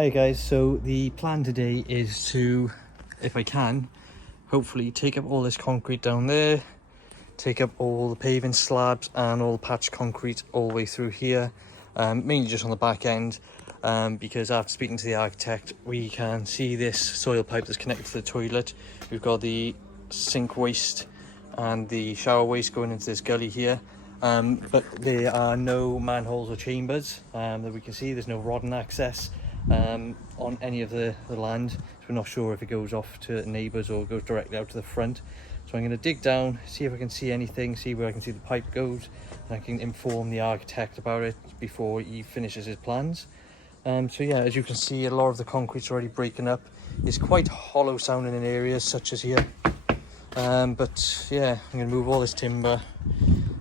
Hi guys, so the plan today is to, if I can, hopefully take up all this concrete down there, take up all the paving slabs and all the patch concrete all the way through here, mainly just on the back end, because after speaking to the architect we can see this soil pipe that's connected to the toilet. We've got the sink waste and the shower waste going into this gully here, but there are no manholes or chambers that we can see. There's no rodding access on any of the land, so we're not sure if it goes off to neighbours or goes directly out to the front. So I'm going to dig down, see if I can see anything, see where I can see the pipe goes, and I can inform the architect about it before he finishes his plans. So yeah, as you can see, a lot of the concrete's already breaking up. It's quite hollow sounding in areas such as here, but yeah, I'm going to move all this timber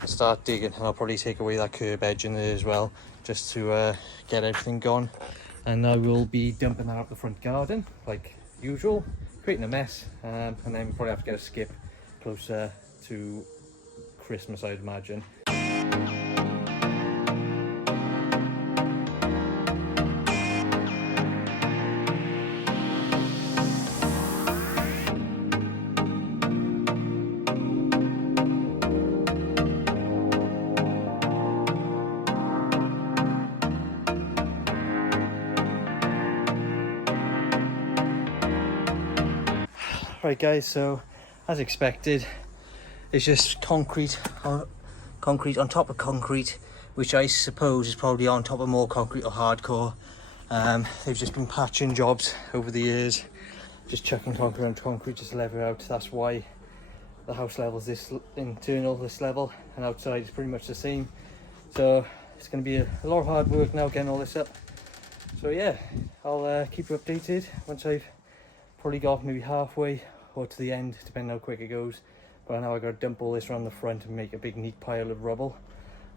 and start digging, and I'll probably take away that curb edge in there as well, just to get everything gone. And I will be dumping that out the front garden like usual, creating a mess, and then we'll probably have to get a skip closer to Christmas, I'd imagine. Right guys, so as expected, it's just concrete on top of concrete, which I suppose is probably on top of more concrete or hardcore. They've just been patching jobs over the years, just chucking concrete on concrete just to level it out. That's why the house level is this internal, this level, and outside is pretty much the same. So it's going to be a lot of hard work now getting all this up. So yeah, I'll keep you updated once I've probably got maybe halfway or to the end, depending how quick it goes. But now I've got to dump all this around the front and make a big neat pile of rubble,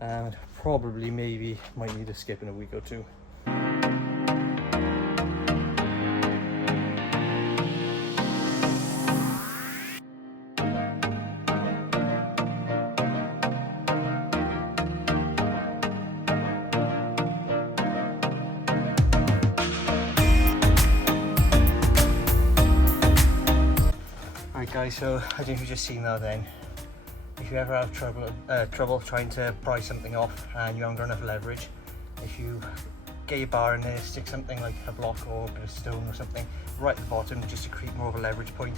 and probably maybe might need a skip in a week or two. Guys, so I don't know if you've just seen that then. If you ever have trouble trying to pry something off and you haven't got enough leverage, if you get your bar in there, stick something like a block or a bit of stone or something right at the bottom just to create more of a leverage point.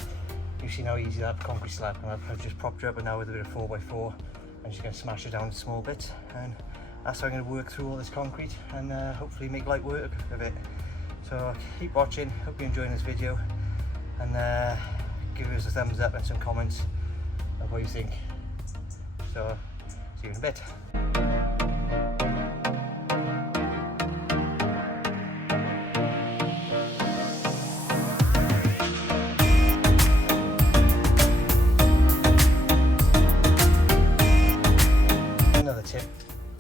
You've seen how easy that concrete slab, and I've just propped it up now with a bit of 4x4. I'm just going to smash it down in small bits, and that's how I'm going to work through all this concrete and hopefully make light work of it. So keep watching, hope you're enjoying this video, and give us a thumbs up and some comments of what you think. So, see you in a bit. Another tip,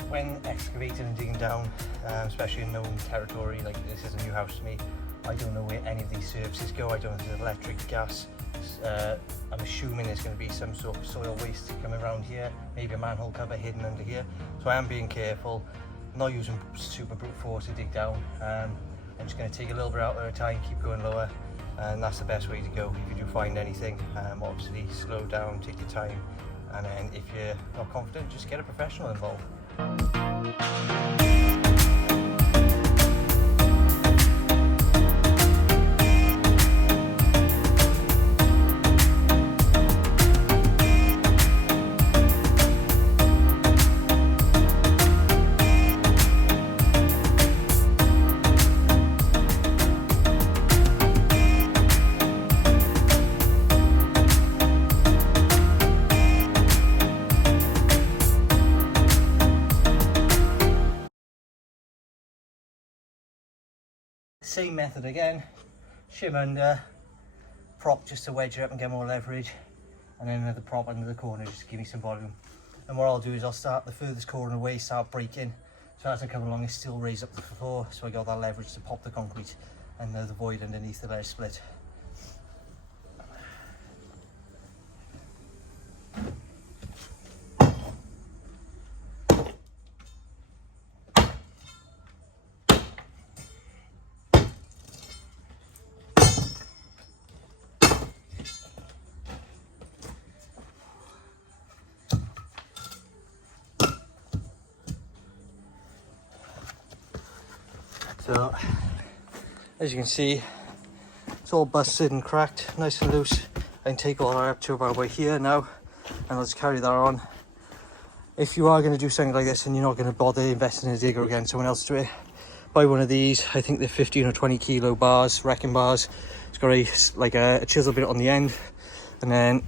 when excavating and digging down, especially in known territory, like this is a new house to me, I don't know where any of these services go. I don't know if there's electric, gas. I'm assuming there's going to be some sort of soil waste coming around here, maybe a manhole cover hidden under here. So I am being careful, I'm not using super brute force to dig down. I'm just going to take a little bit out at a time, keep going lower, and that's the best way to go. If you do find anything, obviously slow down, take your time, and then if you're not confident, just get a professional involved. Same method again, shim under, prop just to wedge it up and get more leverage, and then another prop under the corner just to give me some volume. And what I'll do is I'll start the furthest corner away, start breaking, so as I come along it's still raised up the floor, so I got that leverage to pop the concrete and the void underneath the ledge split. So as you can see, it's all busted and cracked, nice and loose. I can take all that up to about here now, and I'll just carry that on. If you are going to do something like this and you're not going to bother investing in a digger again, someone else do it. Buy one of these. I think they're 15 or 20 kilo bars, wrecking bars. It's got a chisel bit on the end, and then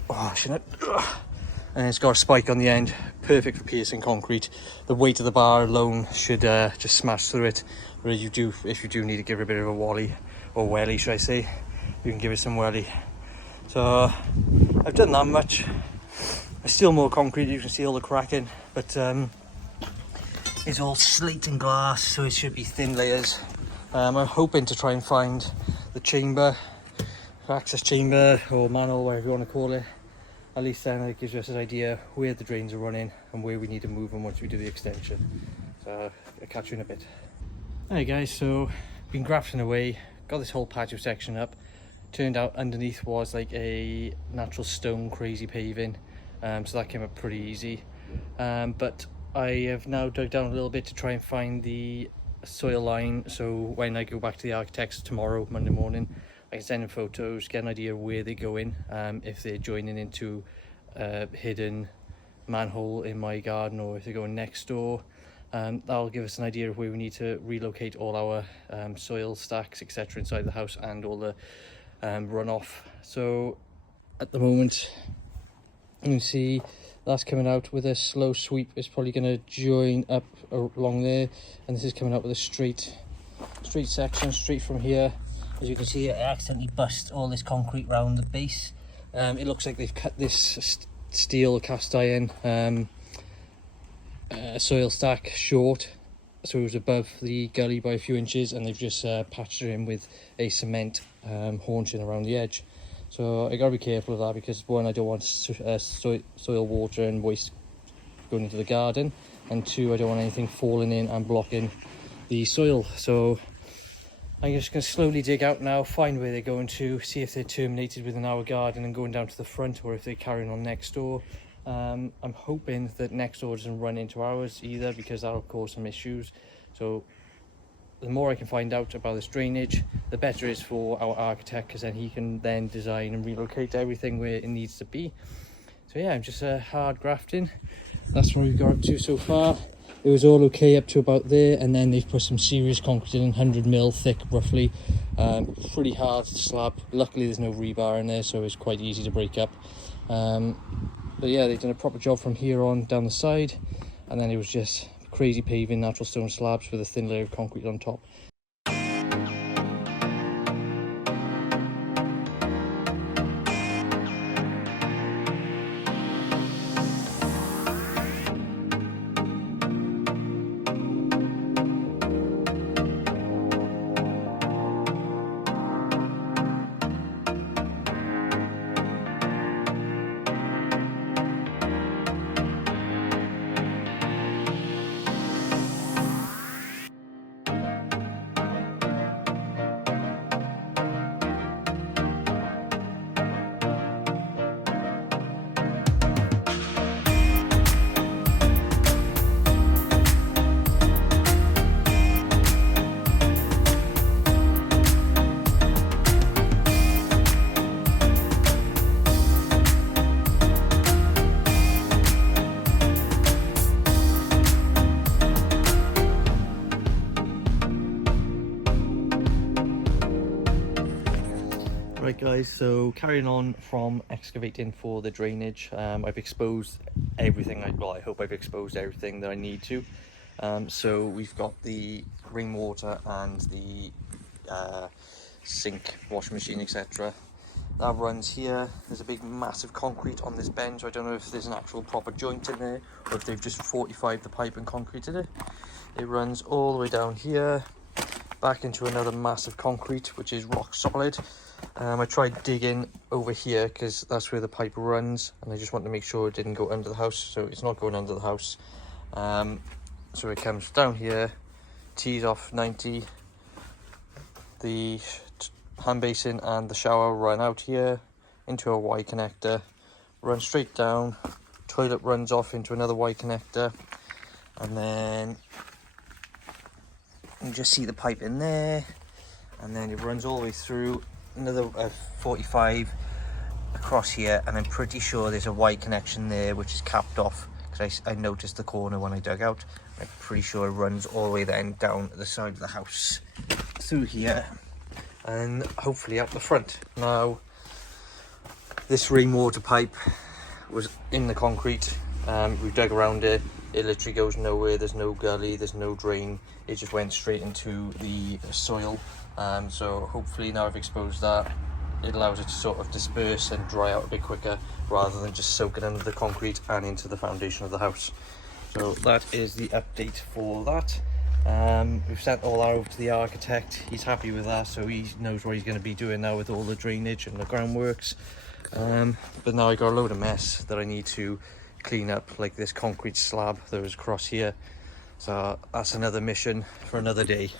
and it's got a spike on the end, perfect for piercing concrete. The weight of the bar alone should just smash through it. But if you do need to give it a bit of a wally, or welly should I say, you can give it some welly. So I've done that much. There's still more concrete, you can see all the cracking, but it's all slate and glass, so it should be thin layers. I'm hoping to try and find the chamber, access chamber or manhole, whatever you want to call it. At least then it gives us an idea where the drains are running and where we need to move them once we do the extension. So I'll catch you in a bit. Hey guys, so been grafting away, got this whole patio section up. Turned out underneath was like a natural stone crazy paving, so that came up pretty easy. But I have now dug down a little bit to try and find the soil line, so when I go back to the architects tomorrow, Monday morning, I can send them photos, get an idea of where they're going, if they're joining into a hidden manhole in my garden or if they're going next door. That'll give us an idea of where we need to relocate all our soil stacks, etc. inside the house, and all the runoff. So at the moment you can see that's coming out with a slow sweep. It's probably going to join up along there, and this is coming out with a straight section straight from here. As you can see, I accidentally bust all this concrete round the base. It looks like they've cut this steel cast iron soil stack short, so it was above the gully by a few inches, and they've just patched it in with a cement haunching around the edge. So I gotta be careful of that, because one, I don't want soil, water and waste going into the garden, and two, I don't want anything falling in and blocking the soil. So I'm just going to slowly dig out now, find where they're going to, see if they're terminated within our garden and going down to the front, or if they're carrying on next door. I'm hoping that next door doesn't run into ours either, because that'll cause some issues. So the more I can find out about this drainage, the better it is for our architect, because then he can then design and relocate everything where it needs to be. So yeah, I'm just hard grafting. That's what we've got up to so far. It was all okay up to about there, and then they've put some serious concrete in, 100mm thick roughly. Pretty hard slab. Luckily there's no rebar in there, so it's quite easy to break up. But yeah, they've done a proper job from here on down the side, and then it was just crazy paving, natural stone slabs with a thin layer of concrete on top. Right guys, so carrying on from excavating for the drainage, I've exposed everything. I hope I've exposed everything that I need to. So we've got the rainwater and the sink, washing machine, etc. That runs here. There's a big massive concrete on this bend, so I don't know if there's an actual proper joint in there, or if they've just 45'd the pipe and concreted it. It runs all the way down here, back into another massive concrete, which is rock solid. I tried digging over here because that's where the pipe runs, and I just want to make sure it didn't go under the house, so it's not going under the house. So it comes down here, tees off 90, the hand basin and the shower run out here into a Y connector, run straight down, toilet runs off into another Y connector, and then You just see the pipe in there, and then it runs all the way through, another 45 across here, and I'm pretty sure there's a white connection there which is capped off, because I noticed the corner when I dug out. I'm pretty sure it runs all the way then down the side of the house through here and hopefully out the front. Now this rainwater pipe was in the concrete. We dug around it, it literally goes nowhere, there's no gully, there's no drain, it just went straight into the soil. So hopefully now I've exposed that, it allows it to sort of disperse and dry out a bit quicker rather than just soaking under the concrete and into the foundation of the house. So that is the update for that. We've sent all that over to the architect. He's happy with that, so he knows what he's going to be doing now with all the drainage and the groundworks. But now I got a load of mess that I need to clean up, like this concrete slab that was across here. So that's another mission for another day.